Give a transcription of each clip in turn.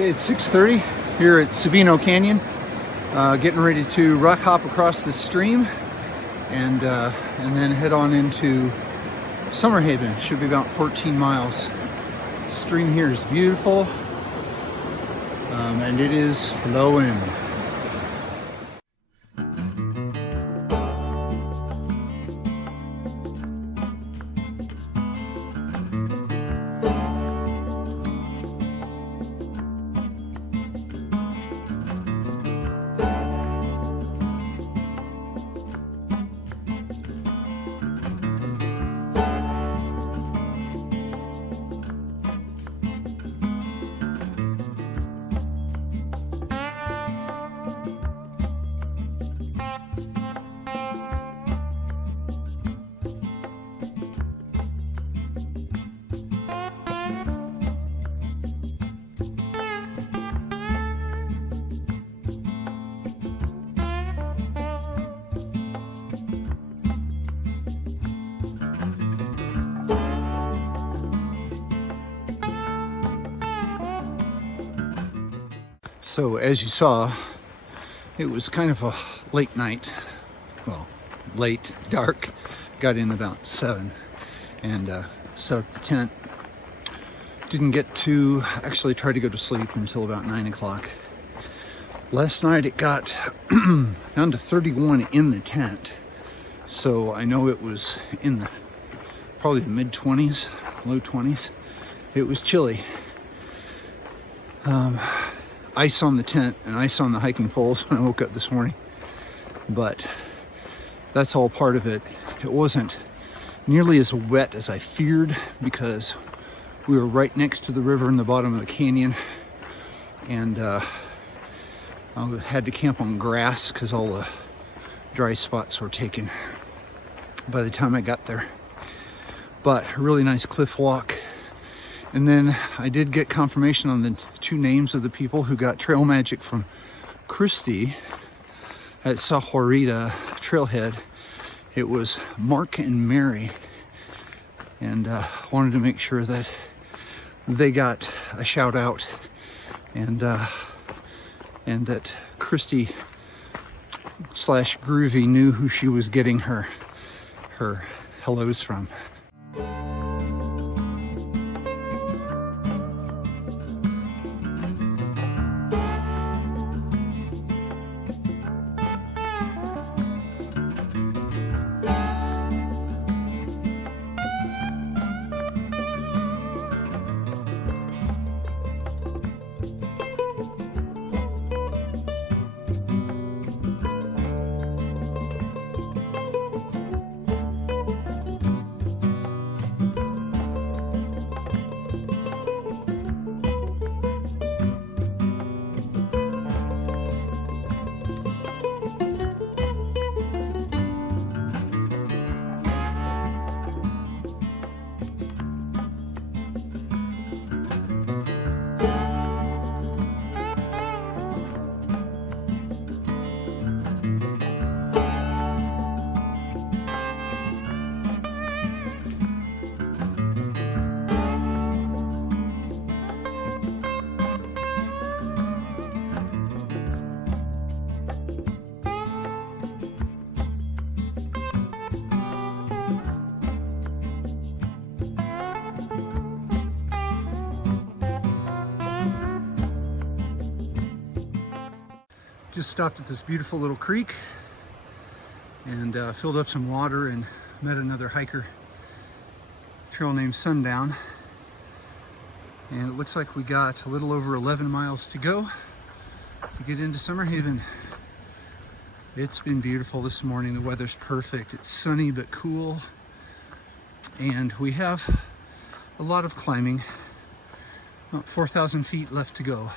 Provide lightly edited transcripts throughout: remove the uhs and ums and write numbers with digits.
Okay, it's 6:30 here at Sabino Canyon. Getting ready to rock hop across the stream and then head on into Summerhaven. Should be about 14 miles. The stream here is beautiful and it is flowing. So as you saw, it was kind of a late night, well, late, dark. Got in about 7 and set up the tent. Didn't get to actually try to go to sleep until about 9 o'clock. Last night it got down to 31 in the tent. So I know it was in probably the mid 20s, low 20s. It was chilly. Ice on the tent and ice on the hiking poles when I woke up this morning, but that's all part of it. It wasn't nearly as wet as I feared because we were right next to the river in the bottom of the canyon, and I had to camp on grass because all the dry spots were taken by the time I got there. But a really nice cliff walk. And then I did get confirmation on the 2 names of the people who got trail magic from Christy at Sahuarita Trailhead. It was Mark and Mary, and wanted to make sure that they got a shout out, and that Christy / Groovy knew who she was getting her hellos from. Just stopped at this beautiful little creek and filled up some water and met another hiker trail named Sundown. And it looks like we got a little over 11 miles to go to get into Summerhaven. It's been beautiful this morning. The weather's perfect. It's sunny but cool. And we have a lot of climbing. About 4,000 feet left to go.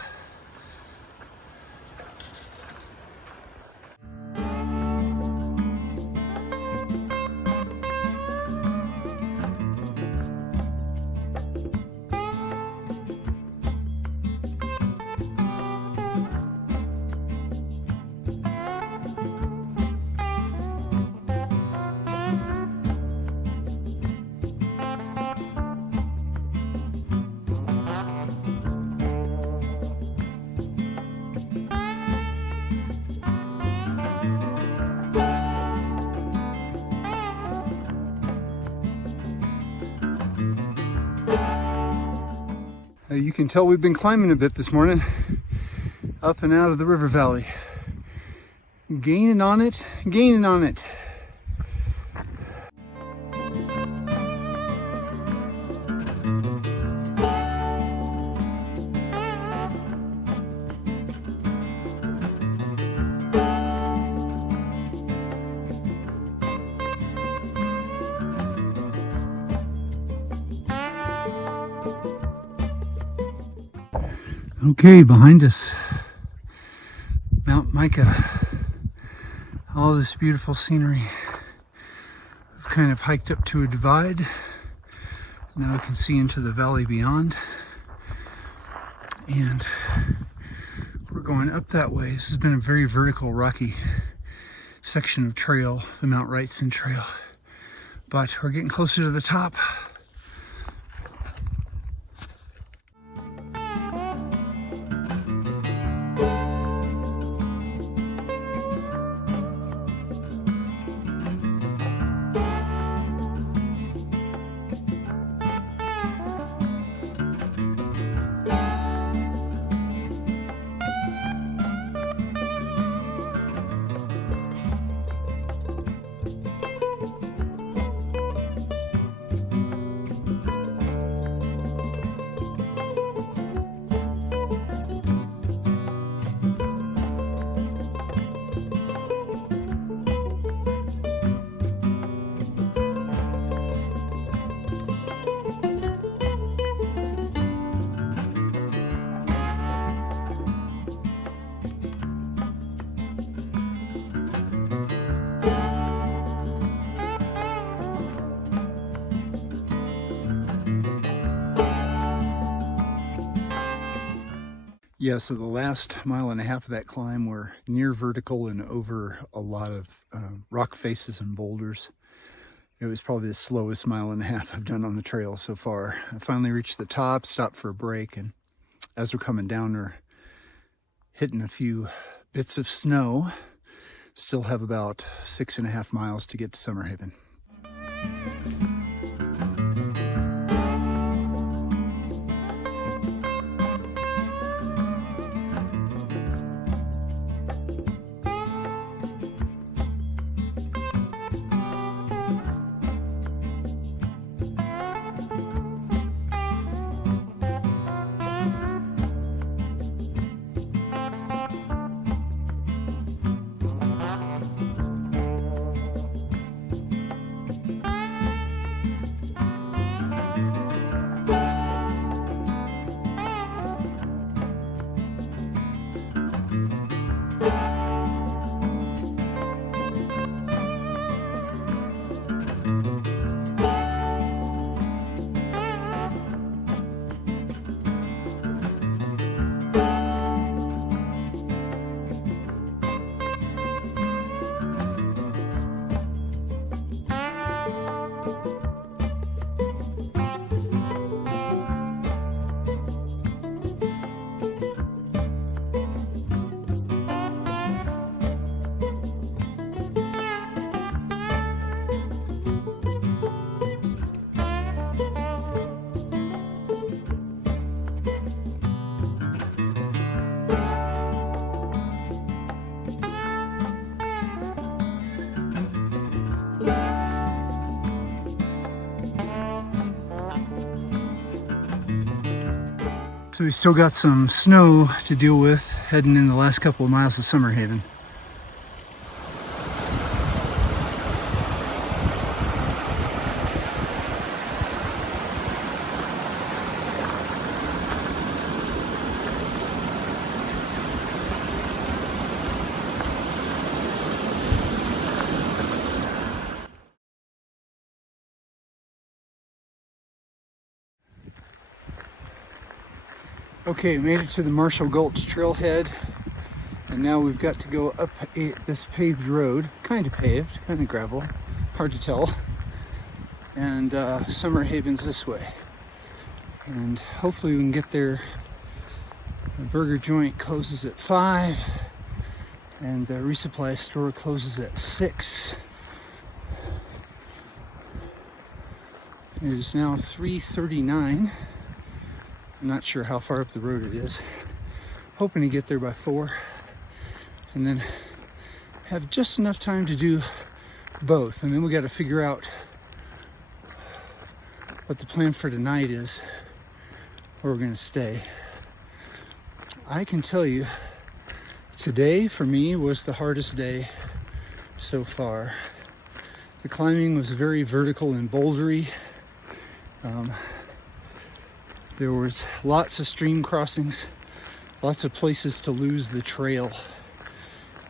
You can tell we've been climbing a bit this morning, up and out of the river valley. Gaining on it, gaining on it. Okay, behind us, Mount Micah, all this beautiful scenery. We've kind of hiked up to a divide. Now we can see into the valley beyond. And we're going up that way. This has been a very vertical, rocky section of trail, the Mount Wrightson Trail. But we're getting closer to the top. Yeah, so the last mile and a half of that climb were near vertical and over a lot of rock faces and boulders. It was probably the slowest mile and a half I've done on the trail so far. I finally reached the top, stopped for a break, and as we're coming down, we're hitting a few bits of snow. Still have about 6.5 miles to get to Summerhaven. So we still got some snow to deal with heading in the last couple of miles of Summerhaven. Okay, made it to the Marshall Gulch trailhead, and now we've got to go up this paved road, kind of paved, kind of gravel, hard to tell, and Summerhaven's this way. And hopefully we can get there. The burger joint closes at 5, and the resupply store closes at 6. It is now 3:39. I'm not sure how far up the road it is. Hoping to get there by 4 and then have just enough time to do both. And then we got to figure out what the plan for tonight is, where we're going to stay. I can tell you, today for me was the hardest day so far. The climbing was very vertical and bouldery. There was lots of stream crossings, lots of places to lose the trail,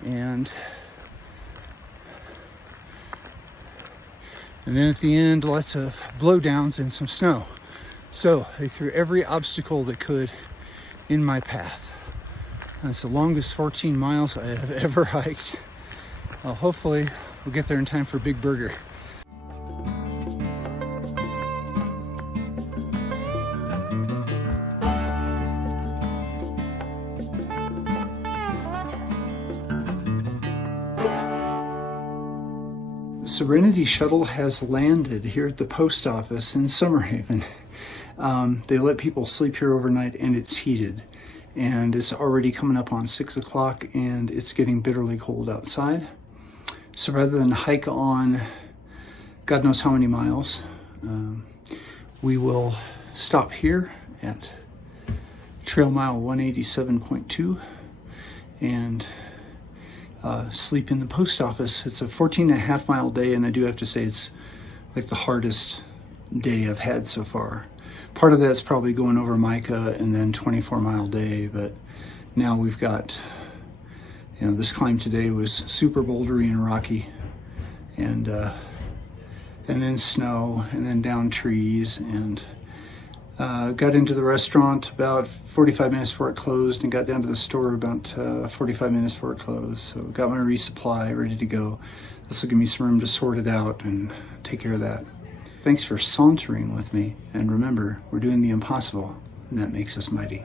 and then at the end, lots of blowdowns and some snow. So they threw every obstacle they could in my path. That's the longest 14 miles I have ever hiked. Hopefully we'll get there in time for Big Burger. Serenity Shuttle has landed here at the post office in Summerhaven. They let people sleep here overnight, and it's heated. And it's already coming up on 6 o'clock, and it's getting bitterly cold outside. So rather than hike on God knows how many miles, we will stop here at trail mile 187.2 and sleep in the post office. It's a 14.5 mile day, and I do have to say it's like the hardest day I've had so far. Part of that's probably going over Micah and then 24-mile day, but now we've got, this climb today was super bouldery and rocky, and then snow, and then down trees, and got into the restaurant about 45 minutes before it closed, and got down to the store about 45 minutes before it closed. So got my resupply ready to go. This will give me some room to sort it out and take care of that. Thanks for sauntering with me, and remember, we're doing the impossible, and that makes us mighty.